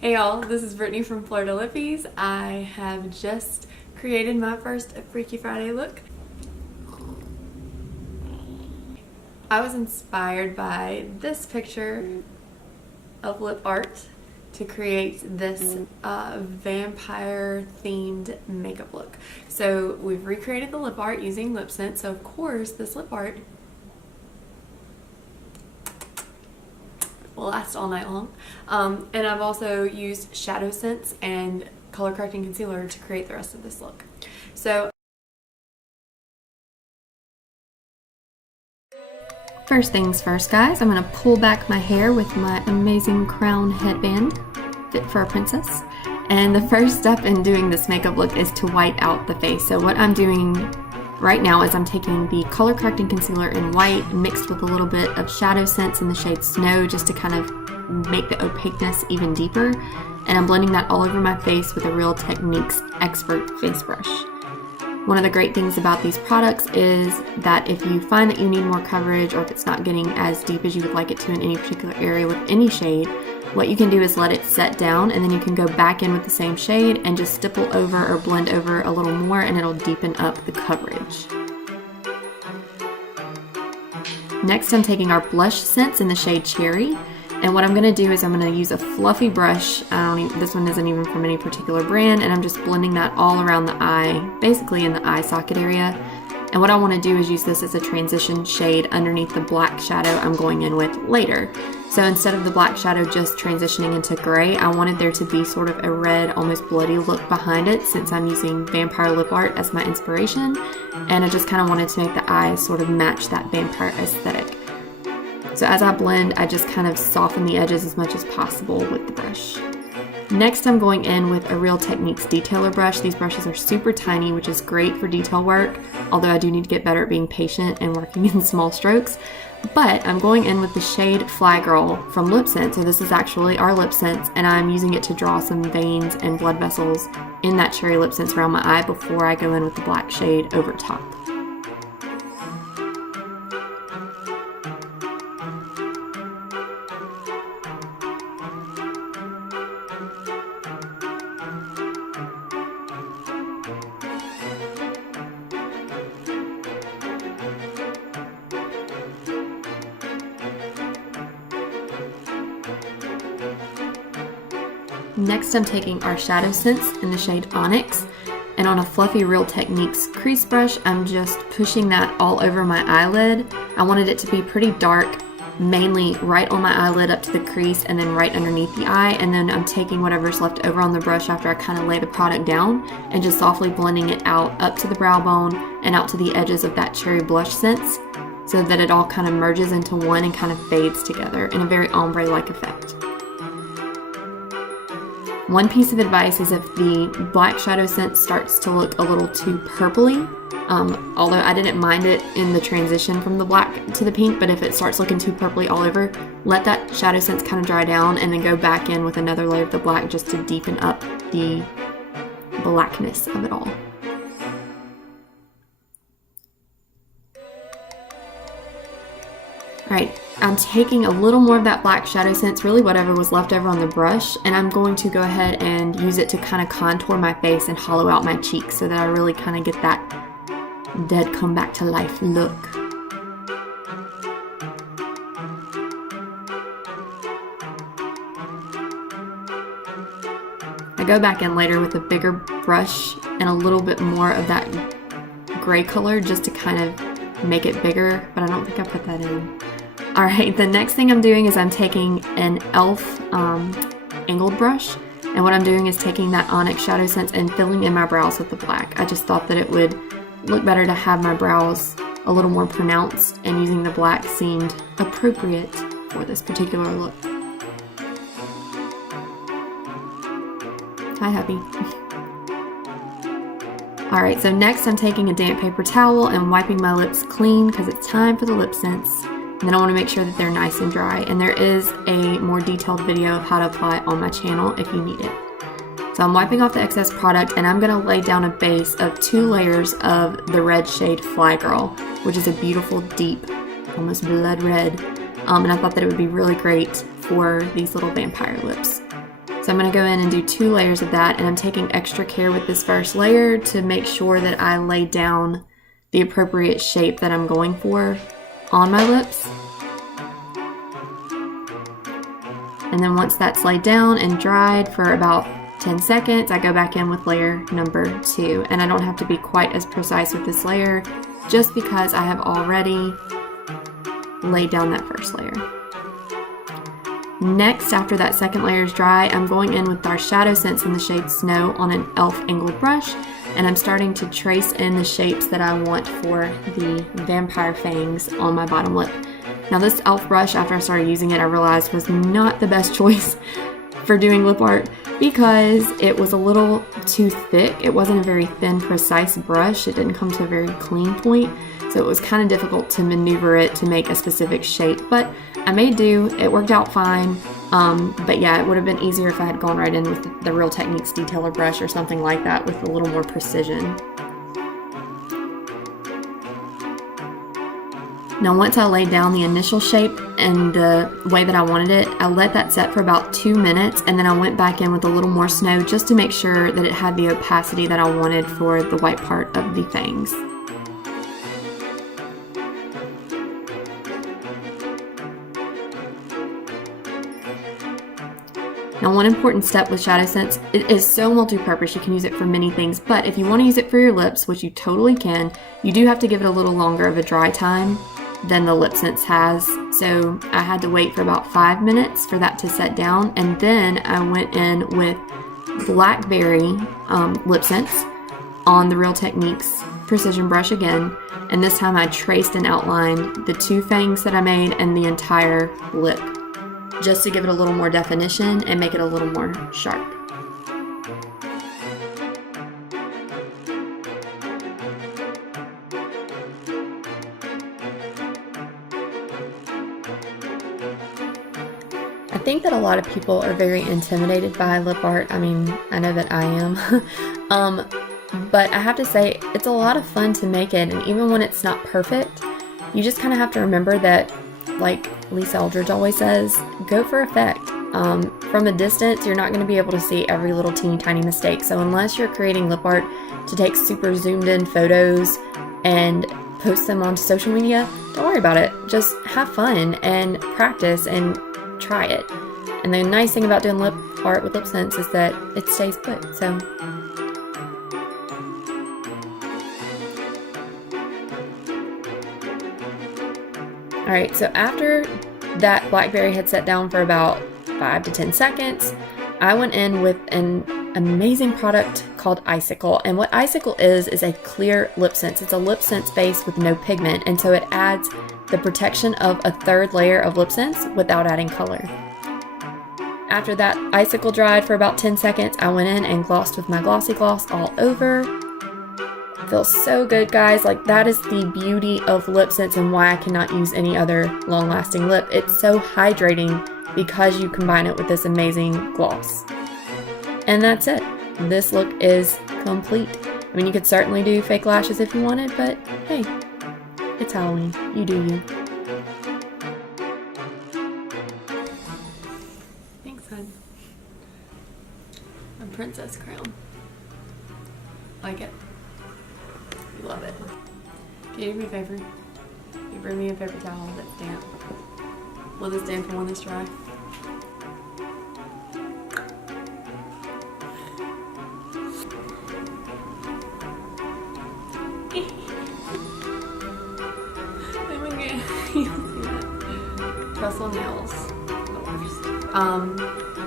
Hey y'all, this is Brittany from Florida Lippies. I have just created my first Freaky Friday look. I was inspired by this picture of lip art to create this vampire themed makeup look. So we've recreated the lip art using LipSense. So of course this lip art will last all night long. And I've also used SeneGence and color correcting concealer to create the rest of this look. So first things first, guys, I'm going to pull back my hair with my amazing crown headband, fit for a princess. And the first step in doing this makeup look is to white out the face. So what I'm doing right now is I'm taking the color correcting concealer in white mixed with a little bit of SeneGence in the shade Snow just to kind of make the opaqueness even deeper. And I'm blending that all over my face with a Real Techniques Expert face brush. One of the great things about these products is that if you find that you need more coverage or if it's not getting as deep as you would like it to in any particular area with any shade, what you can do is let it set down and then you can go back in with the same shade and just stipple over or blend over a little more and it'll deepen up the coverage. Next, I'm taking our blush scents in the shade Cherry. And what I'm going to do is I'm going to use a fluffy brush. This one isn't even from any particular brand, and I'm just blending that all around the eye, basically in the eye socket area. And what I want to do is use this as a transition shade underneath the black shadow I'm going in with later. So instead of the black shadow just transitioning into gray, I wanted there to be sort of a red, almost bloody look behind it since I'm using vampire lip art as my inspiration. And I just kind of wanted to make the eyes sort of match that vampire aesthetic. So as I blend, I just kind of soften the edges as much as possible with the brush. Next, I'm going in with a Real Techniques detailer brush. These brushes are super tiny, which is great for detail work, although I do need to get better at being patient and working in small strokes. But I'm going in with the shade Fly Girl from LipSense. So this is actually our LipSense, and I'm using it to draw some veins and blood vessels in that cherry LipSense around my eye before I go in with the black shade over top. Next, I'm taking our SeneGence in the shade Onyx, and on a fluffy Real Techniques crease brush, I'm just pushing that all over my eyelid. I wanted it to be pretty dark, mainly right on my eyelid up to the crease and then right underneath the eye, and then I'm taking whatever's left over on the brush after I kind of lay the product down and just softly blending it out up to the brow bone and out to the edges of that cherry blush scents so that it all kind of merges into one and kind of fades together in a very ombre-like effect. One piece of advice is if the black shadow scent starts to look a little too purpley, although I didn't mind it in the transition from the black to the pink, but if it starts looking too purpley all over, let that shadow scent kind of dry down and then go back in with another layer of the black just to deepen up the blackness of it all. Alright, I'm taking a little more of that black shadow scent, really whatever was left over on the brush, and I'm going to go ahead and use it to kind of contour my face and hollow out my cheeks so that I really kind of get that dead come back to life look. I go back in later with a bigger brush and a little bit more of that gray color just to kind of make it bigger, but I don't think I put that in. Alright, the next thing I'm doing is I'm taking an e.l.f. angled brush, and what I'm doing is taking that Onyx shadow scent and filling in my brows with the black. I just thought that it would look better to have my brows a little more pronounced, and using the black seemed appropriate for this particular look. Hi, hubby. Alright, so next I'm taking a damp paper towel and wiping my lips clean because it's time for the LipSense. And then I want to make sure that they're nice and dry. And there is a more detailed video of how to apply on my channel if you need it. So I'm wiping off the excess product and I'm going to lay down a base of 2 layers of the red shade Fly Girl, which is a beautiful, deep, almost blood red. And I thought that it would be really great for these little vampire lips. So So I'm going to go in and do 2 layers of that, and I'm taking extra care with this first layer to make sure that I lay down the appropriate shape that I'm going for on my lips. And then once that's laid down and dried for about 10 seconds, I go back in with layer number 2. And I don't have to be quite as precise with this layer just because I have already laid down that first layer. Next, after that second layer is dry, I'm going in with our SeneGence in the shade Snow on an e.l.f. angled brush, and I'm starting to trace in the shapes that I want for the vampire fangs on my bottom lip. Now this e.l.f. brush, after I started using it, I realized was not the best choice for doing lip art because it was a little too thick. It wasn't a very thin, precise brush. It didn't come to a very clean point, so it was kind of difficult to maneuver it to make a specific shape, but I made do. It worked out fine, but yeah, it would have been easier if I had gone right in with the Real Techniques detailer brush or something like that with a little more precision. Now once I laid down the initial shape and the way that I wanted it, I let that set for about 2 minutes, and then I went back in with a little more snow just to make sure that it had the opacity that I wanted for the white part of the fangs. Now one important step with SeneGence, it is so multi-purpose, you can use it for many things, but if you want to use it for your lips, which you totally can, you do have to give it a little longer of a dry time than the lip sense has. So I had to wait for about 5 minutes for that to set down, and then I went in with Blackberry lip sense on the Real Techniques precision brush again, and this time I traced and outlined the 2 fangs that I made and the entire lip, just to give it a little more definition and make it a little more sharp. I think that a lot of people are very intimidated by lip art. I mean, I know that I am. But I have to say, it's a lot of fun to make it, and even when it's not perfect, you just kind of have to remember that, like Lisa Eldridge always says, go for effect. From a distance, you're not going to be able to see every little teeny tiny mistake. So unless you're creating lip art to take super zoomed in photos and post them on social media, don't worry about it. Just have fun and practice and try it. And the nice thing about doing lip art with lip sense is that it stays put. So alright, so after that Blackberry had set down for about 5 to 10 seconds, I went in with an amazing product called Icicle. And what Icicle is a clear lip sense. It's a lip sense base with no pigment, and so it adds the protection of a 3rd layer of lip sense without adding color. After that Icicle dried for about 10 seconds, I went in and glossed with my Glossy Gloss all over. Feels so good, guys. Like, that is the beauty of lip sense and why I cannot use any other long-lasting lip. It's so hydrating because you combine it with this amazing gloss. And that's it. This look is complete. I mean, you could certainly do fake lashes if you wanted, but hey, it's Halloween. You do you. Thanks, hon. A princess crown. Like it? You love it. Can you do me a favor? You bring me a paper towel that's damp. One that's damp and one that's dry. You'll see that. Trussel nails. The worst.